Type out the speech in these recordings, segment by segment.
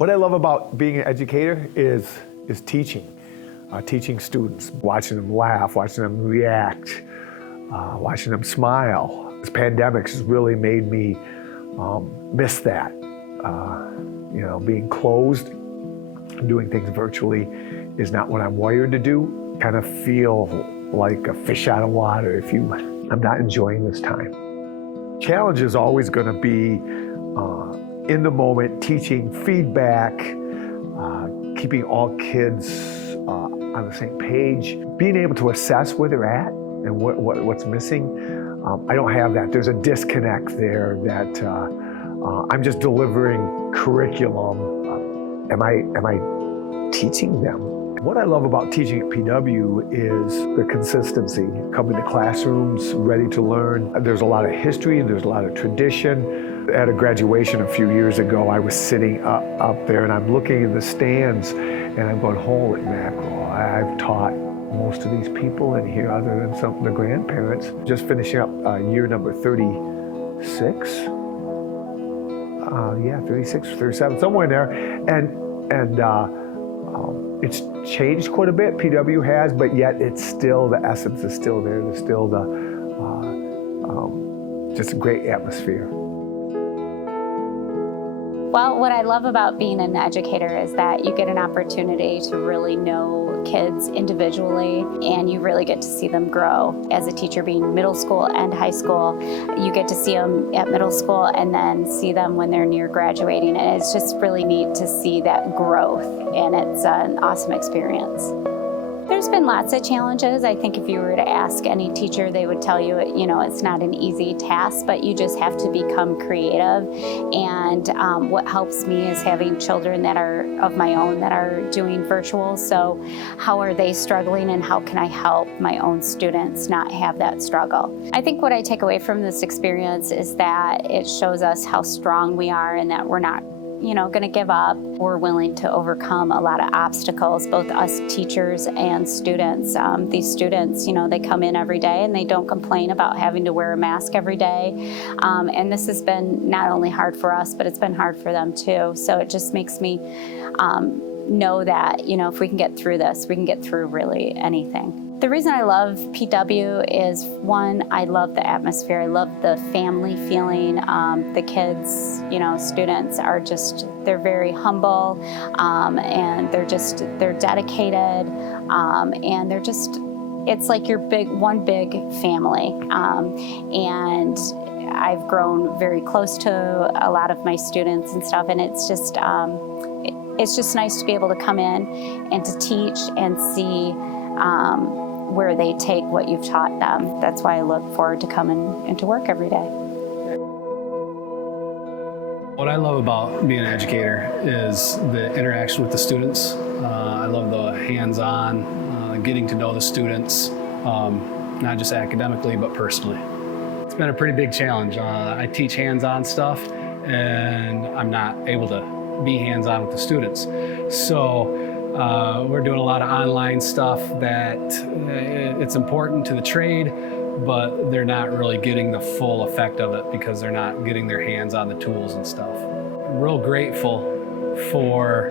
What I love about being an educator is teaching. Teaching students, watching them laugh, watching them react, watching them smile. This pandemic has really made me miss that. Being closed, doing things virtually is not what I'm wired to do. Kind of feel like a fish out of water I'm not enjoying this time. Challenge is always going to be in the moment, teaching feedback, keeping all kids on the same page, being able to assess where they're at and what's missing. I don't have that. There's a disconnect there that I'm just delivering curriculum. Am I teaching them? What I love about teaching at PW is the consistency. Coming to classrooms, ready to learn. There's a lot of history, there's a lot of tradition. At a graduation a few years ago, I was sitting up there and I'm looking in the stands and I'm going, holy mackerel, I've taught most of these people in here other than some of the grandparents. Just finishing up year number 36. 36, 37, somewhere in there. And it's changed quite a bit, PW has, but yet it's still, the essence is still there. There's still just a great atmosphere. Well, what I love about being an educator is that you get an opportunity to really know kids individually, and you really get to see them grow. As a teacher, being middle school and high school, you get to see them at middle school and then see them when they're near graduating, and it's just really neat to see that growth, and it's an awesome experience. There's been lots of challenges. I think if you were to ask any teacher, they would tell you, it's not an easy task, but you just have to become creative. And what helps me is having children that are of my own that are doing virtual. So how are they struggling and how can I help my own students not have that struggle? I think what I take away from this experience is that it shows us how strong we are and that we're not going to give up. We're willing to overcome a lot of obstacles, both us teachers and students. These students, they come in every day and they don't complain about having to wear a mask every day. And this has been not only hard for us, but it's been hard for them too. So it just makes me know that, if we can get through this, we can get through really anything. The reason I love PW is, one, I love the atmosphere. I love the family feeling. The kids, students are they're very humble, and they're dedicated, and it's like one big family. And I've grown very close to a lot of my students and stuff, and it's just nice to be able to come in and to teach and see where they take what you've taught them. That's why I look forward to coming into work every day. What I love about being an educator is the interaction with the students. I love the hands-on, getting to know the students, not just academically, but personally. It's been a pretty big challenge. I teach hands-on stuff, and I'm not able to be hands-on with the students. So we're doing a lot of online stuff that it's important to the trade, but they're not really getting the full effect of it because they're not getting their hands on the tools and stuff. I'm real grateful for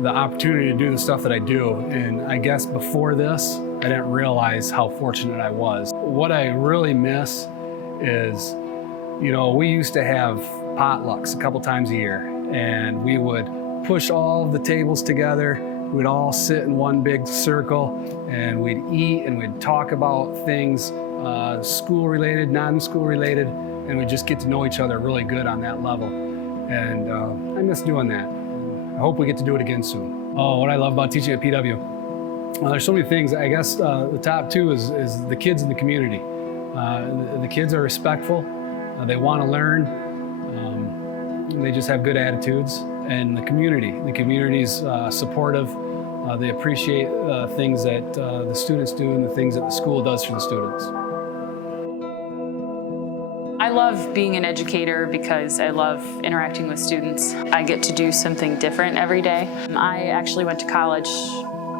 the opportunity to do the stuff that I do. And I guess before this, I didn't realize how fortunate I was. What I really miss is, we used to have potlucks a couple times a year, and we would push all of the tables together. We'd all sit in one big circle and we'd eat and we'd talk about things school related, non-school related, and we'd just get to know each other really good on that level. And I miss doing that. I hope we get to do it again soon. Oh, what I love about teaching at PW. Well, there's so many things. I guess the top two is the kids in the community. The kids are respectful. They want to learn. They just have good attitudes. And the community's supportive. They appreciate things that the students do and the things that the school does for the students. I love being an educator because I love interacting with students. I get to do something different every day. I actually went to college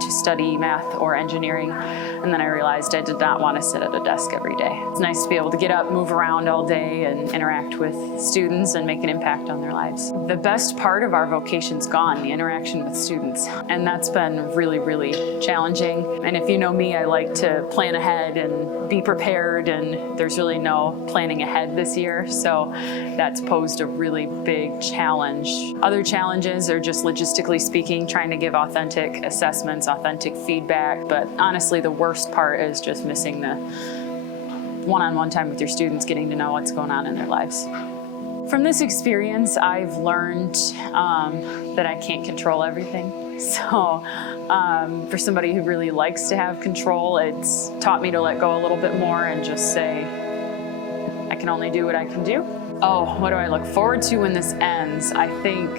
to study math or engineering, and then I realized I did not want to sit at a desk every day. It's nice to be able to get up, move around all day, and interact with students and make an impact on their lives. The best part of our vocation's gone, the interaction with students, and that's been really, really challenging. And if you know me, I like to plan ahead and be prepared, and there's really no planning ahead this year, so that's posed a really big challenge. Other challenges are just logistically speaking, trying to give authentic assessments, authentic feedback, but honestly the worst part is just missing the one-on-one time with your students, getting to know what's going on in their lives. From this experience, I've learned that I can't control everything. So for somebody who really likes to have control, it's taught me to let go a little bit more and just say, I can only do what I can do. Oh, what do I look forward to when this ends? I think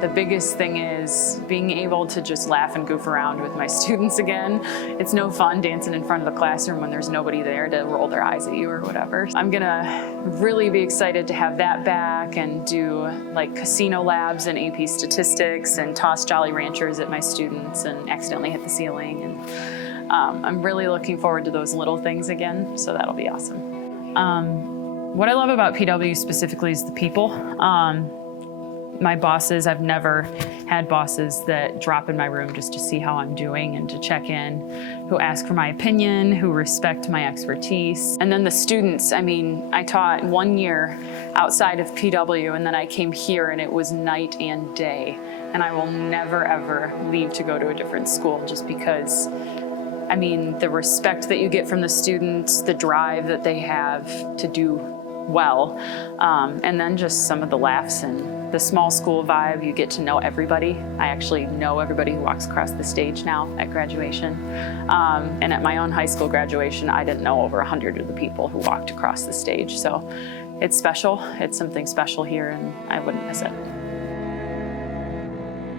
the biggest thing is being able to just laugh and goof around with my students again. It's no fun dancing in front of the classroom when there's nobody there to roll their eyes at you or whatever. I'm gonna really be excited to have that back and do like casino labs and AP statistics and toss Jolly Ranchers at my students and accidentally hit the ceiling. And I'm really looking forward to those little things again, so that'll be awesome. What I love about PW specifically is the people. My bosses, I've never had bosses that drop in my room just to see how I'm doing and to check in, who ask for my opinion, who respect my expertise. And then the students, I mean, I taught 1 year outside of PW and then I came here and it was night and day. And I will never ever leave to go to a different school just because, I mean, the respect that you get from the students, the drive that they have to do well, and then just some of the laughs and the small school vibe. You get to know everybody. I actually know everybody who walks across the stage now at graduation. And at my own high school graduation, I didn't know over 100 of the people who walked across the stage. So it's special. It's something special here, and I wouldn't miss it.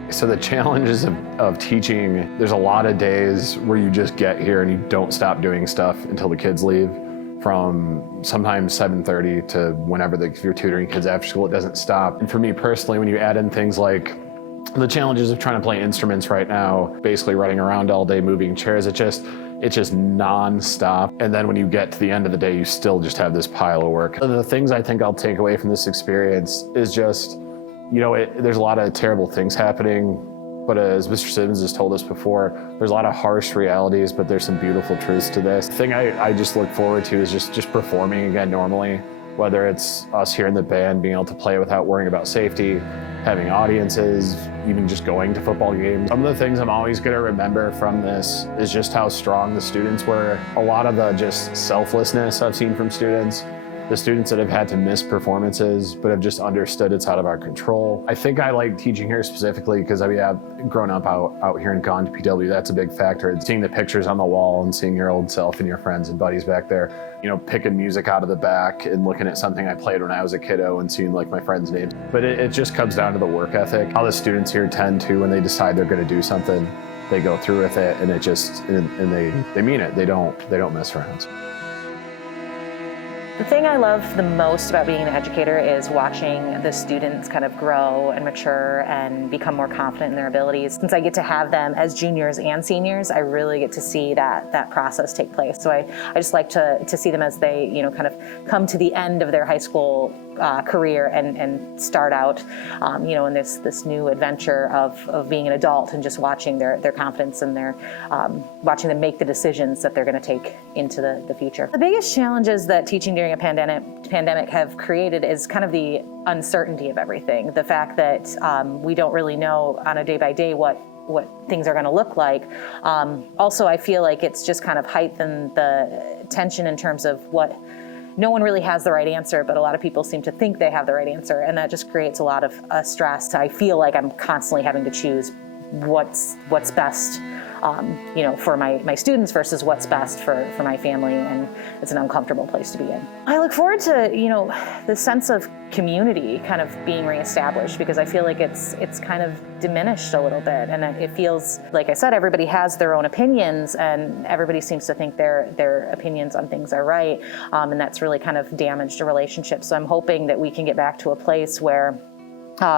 So the challenges of teaching, there's a lot of days where you just get here and you don't stop doing stuff until the kids leave. From sometimes 7:30 to whenever if you're tutoring kids after school, it doesn't stop. And for me personally, when you add in things like the challenges of trying to play instruments right now, basically running around all day, moving chairs, it's just nonstop. And then when you get to the end of the day, you still just have this pile of work. The things I think I'll take away from this experience is just, you know, there's a lot of terrible things happening, but as Mr. Simmons has told us before, there's a lot of harsh realities, but there's some beautiful truths to this. The thing I just look forward to is just performing again normally, whether it's us here in the band being able to play without worrying about safety, having audiences, even just going to football games. Some of the things I'm always gonna remember from this is just how strong the students were. A lot of the just selflessness I've seen from students. The students that have had to miss performances, but have just understood it's out of our control. I think I like teaching here specifically because I've grown up out here and gone to PW. That's a big factor. It's seeing the pictures on the wall and seeing your old self and your friends and buddies back there, you know, picking music out of the back and looking at something I played when I was a kiddo and seeing like my friends' names. But it just comes down to the work ethic. How the students here tend to, when they decide they're gonna do something, they go through with it and they mean it. They don't mess around. The thing I love the most about being an educator is watching the students kind of grow and mature and become more confident in their abilities. Since I get to have them as juniors and seniors, I really get to see that process take place. So I just like to see them as they, you know, kind of come to the end of their high school career and start out, you know, in this new adventure of being an adult and just watching their confidence and their watching them make the decisions that they're going to take into the future. The biggest challenges that teaching during a pandemic have created is kind of the uncertainty of everything. The fact that we don't really know on a day-by-day what things are going to look like. Also, I feel like it's just kind of heightened the tension in terms of what no one really has the right answer, but a lot of people seem to think they have the right answer, and that just creates a lot of stress. I feel like I'm constantly having to choose what's best, you know, for my students versus what's best for my family, and it's an uncomfortable place to be in. I look forward to, you know, the sense of community kind of being reestablished, because I feel like it's kind of diminished a little bit, and it feels, like I said, everybody has their own opinions, and everybody seems to think their opinions on things are right, and that's really kind of damaged a relationship. So I'm hoping that we can get back to a place where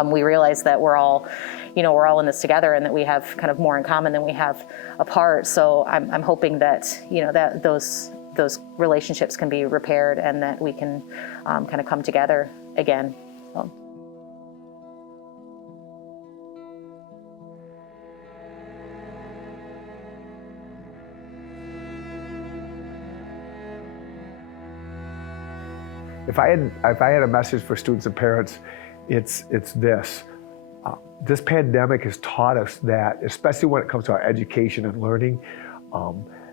we realize that we're all in this together, and that we have kind of more in common than we have apart. So I'm hoping that, that those relationships can be repaired, and that we can kind of come together again. So. If I had a message for students and parents, it's this. This pandemic has taught us that, especially when it comes to our education and learning,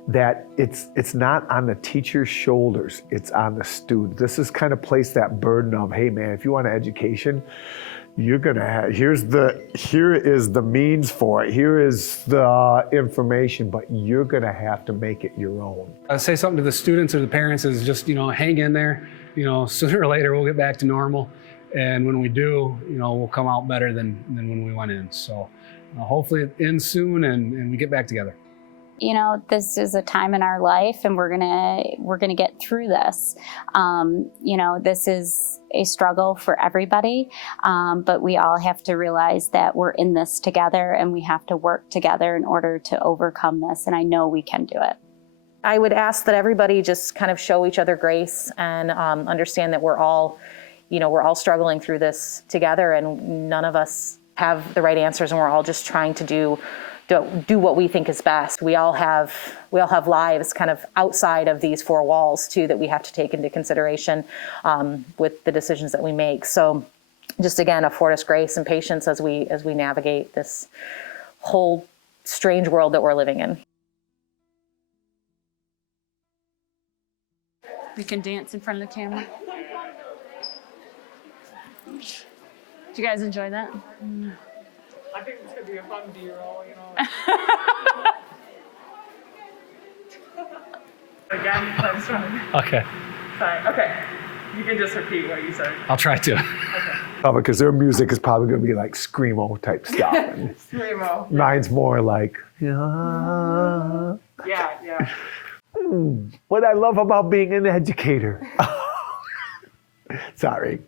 that it's not on the teacher's shoulders, it's on the student. This has kind of placed that burden of, hey man, if you want an education, you're gonna have, here is the means for it, here is the information, but you're gonna have to make it your own. I say something to the students or the parents is just, hang in there. Sooner or later we'll get back to normal. And when we do, we'll come out better than when we went in. So hopefully it ends soon and we get back together. This is a time in our life, and we're gonna get through this. This is a struggle for everybody, but we all have to realize that we're in this together, and we have to work together in order to overcome this. And I know we can do it. I would ask that everybody just kind of show each other grace and understand that we're all struggling through this together, and none of us have the right answers, and we're all just trying to do what we think is best. We all have lives kind of outside of these four walls too, that we have to take into consideration with the decisions that we make. So just again, afford us grace and patience as we navigate this whole strange world that we're living in. We can dance in front of the camera. Did you guys enjoy that? I think it's gonna be a fun B-roll, Again, let's try. Okay, Sorry. Okay. You can just repeat what you said. I'll try to. Because their music is probably gonna be like screamo type stuff. And Screamo. mine's more like, yeah. Yeah. What I love about being an educator. Sorry.